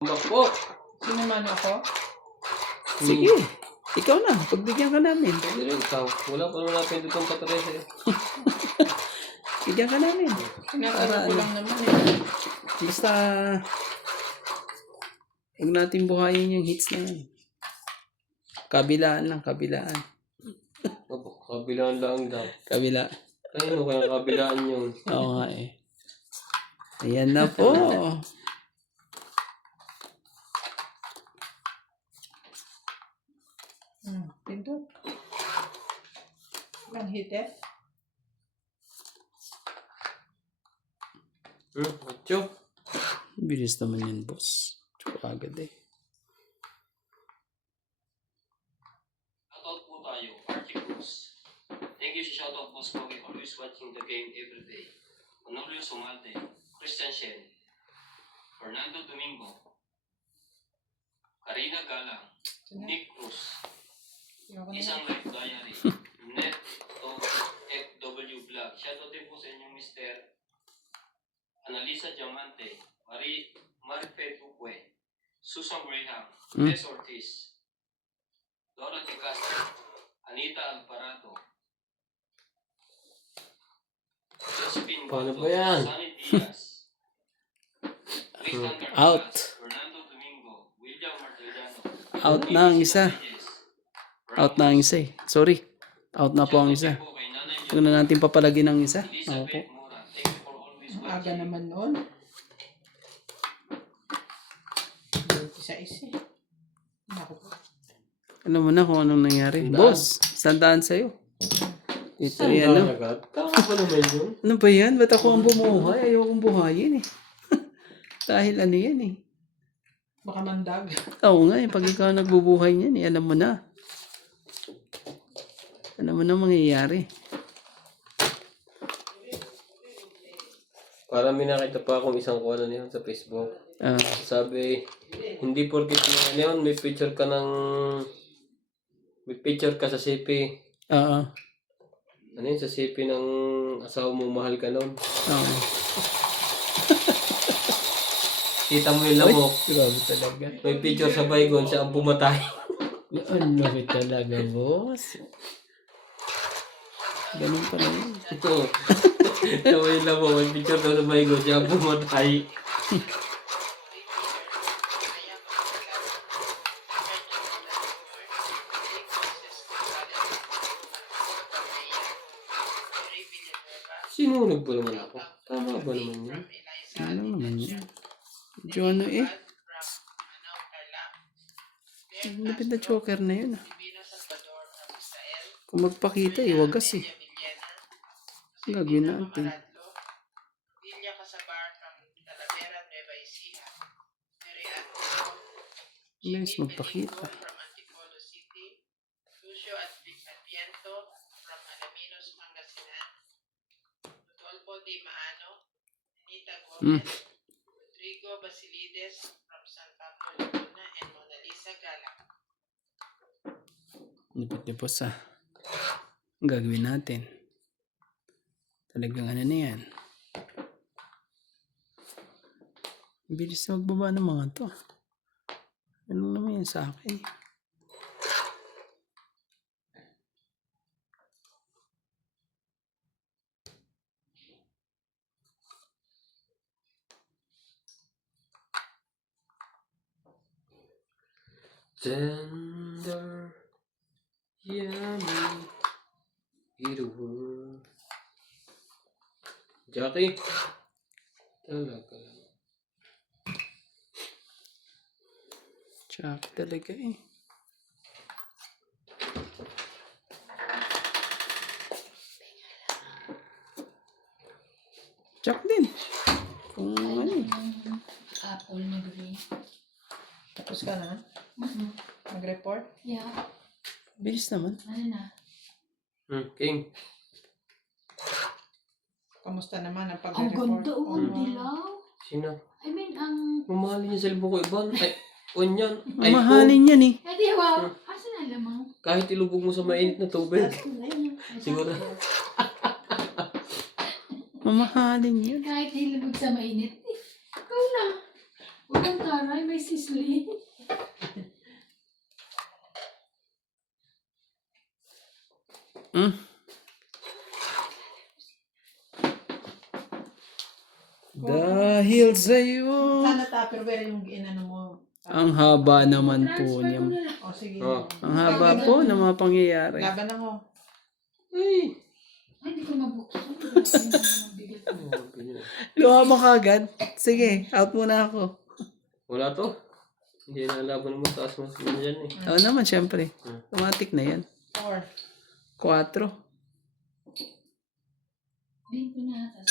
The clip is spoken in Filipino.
Naku! Sinaman ako? Sige. Ikaw na. Pagbigyan ka namin. Hindi rin ikaw. Wala pa naman natin dito ang patrese. Bigyan ka namin. Kinakala ko lang naman eh. Basta, huwag natin buhayin yung hits na yan. Kabilaan lang, kabilaan. Opo, kabilaan lang daw. Kabila. Ayun, kaya kabilaan yun. Oo nga eh. Ayan na po. Pindot. Ang hite. Atyo. Bilis naman yan, boss. Tsaka agad eh. Shoutout po tayo, Articles. Thank you sa shoutout boss ko. We always watching the game every day. Manolio Sumalte, Christian Shen, Fernando Domingo, Karina Galang, Nick Cruz, Isang Life Diary, Neto FW Vlog. Shoutout din po sa inyong Mr. Analisa Diamante, Marife Duque, Susan Graham, Tess Ortiz, Dorothy Castro, Anita Alvarado, Josephine Paano Boto, ba yan? Sunny Diaz, Tristan Cardenas, Out. Fernando Domingo, William Martellano, Out na ang isa. Out na ang isa eh. Sorry. Out na po ang isa. Huwag na natin papalagin ang isa. Ako po. Ang aga naman noon. Isa-isa eh. Naku po. Alam mo na kung anong nangyari. Boss, sandaan sa'yo. Ito yan, ano? Tama pa naman yun. Ano ba yan? Ba't ako ang bumuhay? Ayokong buhayin eh. Dahil ano yan eh. Baka mandag. Oo nga eh. Pag ikaw nagbubuhay niyan eh, alam mo na. Alam mo na mangyayari. Para may nakita pa akong isang kuha na niyan sa Facebook. Ah, Sabi, hindi porkit ngayon may picture ka sa CP. oo. Ano yun, sa CP ng asawa mo, mahal ka nun. Oo. Kita mo yung lamok. Grabe talaga. May picture sa Baygon, siya ang pumatay. Ang lupit talaga, boss. Ganun pala yun. Ito. Ito mo yung lamok, may picture daw sa Baygon, siya ang pumatay. Sinunog ba naman ako? Tama ba naman yun? Ano naman yun? Medyo ano eh. Ang lupit na choker na yun ah. Kung magpakita eh, wagas eh. Ang gagawin natin. Bilis magpakita. Rodrigo Basilides from San Pablo, Laguna, and Mona Lisa Galang. Lupit na boss ah. Ang gagawin natin. Talagang ano na yan. Ang bilis na magbaba ng mga to. Ano naman yan sa akin? Tender, yummy, beautiful. Jackie, talaga lang. Tsaka talaga eh. Tsak din. Kung ano eh. Apple na green. Tapos ka na? Mag-report? Yeah. Bilis naman. Ano na? King, Kamusta naman ang Ang pag-report? ganda oh, dilaw. sino? I mean, ang... Mamahalin yung cellphone ko, Iban. Ay, on yan. Ang mahalin yan eh. Eh, di wow. Asan na lamang? Kahit ilubog mo sa mainit na tubig. Siguro. Mamahalin yan. Kahit nilubog sa mainit. Ikaw na. Huwag kang taray, may sis Hmm? Dahil sa'yo. Sana Tupperware yung inano mo. Ang haba naman po Transfer niya. ko na lang. O sige. Oh. Ang haba po ng mga pangyayari. Laban ako. Ay! Ay, hindi ko mabuksan. Grabe naman ang bigat ko. Luha mo kagad. Sige, out muna ako. Wala to. Hindi na laban mo. Taas mo dyan eh. Oo naman, syempre. Automatic na yan. 4. 4. Hindi ko na.